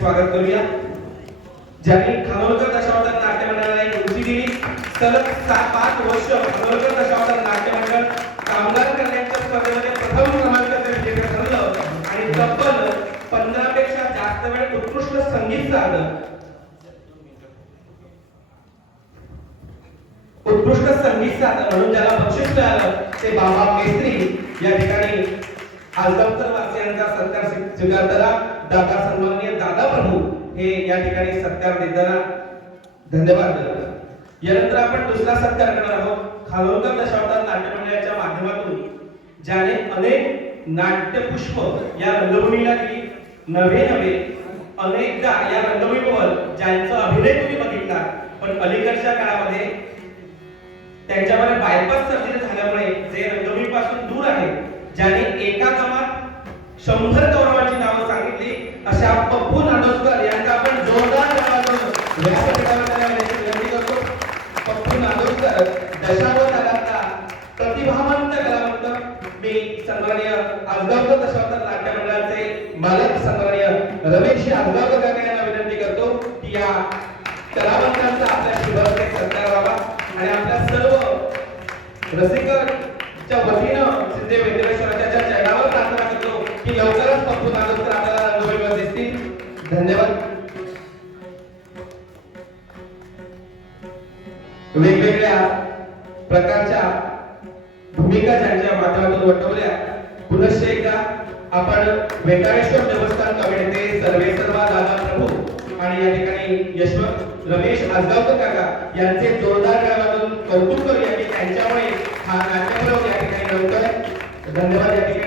स्वागत करूया. ज्यांनी खानोलकर दशावतार नाट्य मंडळाला एक उंची दिली सलग सात पाच वर्ष खानोलकर दशावतार नाट्य मंडळ कामगार करण्याच्या स्पर्धेमध्ये प्रथम क्रमांक विजेते ठरलं आणि तब्बल पंधरा पेक्षा जास्त वेळ उत्कृष्ट संगीत साधन उत्कृष्ट संगीत साधन म्हणून ज्याला बक्षीस मिळालं ते बाबा केसरी या ठिकाणी आलदमकर वासियांचा सत्कार स्वीकारताना दादा सन्माननीय दादा प्रभू हे या ठिकाणी सत्कार देताना धन्यवाद देतात. यानंतर आपण दुसरा सत्कार करणार आहोत. खालोलकर दशावतार नाट्यमंडळाच्या माध्यमातून ज्याने अनेक नाट्यपुष्प या रंगभूमीला दिली. नवे नवे अनेकदा या रंगभूमीवर ज्यांचा अभिनय तुम्ही बघितला पण अलीकडच्या काळामध्ये त्यांच्यावर बायपास सर्जरी झाल्यामुळे जे रंगभूमीपासून दूर आहे ज्याने एका कामात शंभर गौरवाची नावं सांगितली अशा पप्पू नाडोसकर यांचा आपण जोरदार विनंती करतो. पप्पू नाडोसकर दशावताराचा प्रतिभावंत कलावंत मी सन्माननीय आजगावकर दशावतार नाट्य मंडळाचे मालक सन्माननीय रमेश आजगावकर काका यांना विनंती करतो की या कलावंतांचा आपल्या शिवरचे सत्कार व्हावा आणि आपल्या सर्व रसिकर सगळं संपून पप्पू तर आपल्याला रंगभूमीवर दिसतील. धन्यवाद. वेगवेगळ्या प्रकारच्या भूमिका ज्यांच्या माध्यमातून वटवल्या पुनश्च एकदा आपण वेंकटेश्वर देवस्थान कमिटीचे सर्वे सर्वा दादा प्रभू आणि या ठिकाणी यशवंत रमेश आजगावकर काका यांचे जोरदार गावातून कौतुक करूया की त्यांच्यामुळे हा नाट्यप्रयोग या ठिकाणी नव्हतं धन्यवाद या ठिकाणी.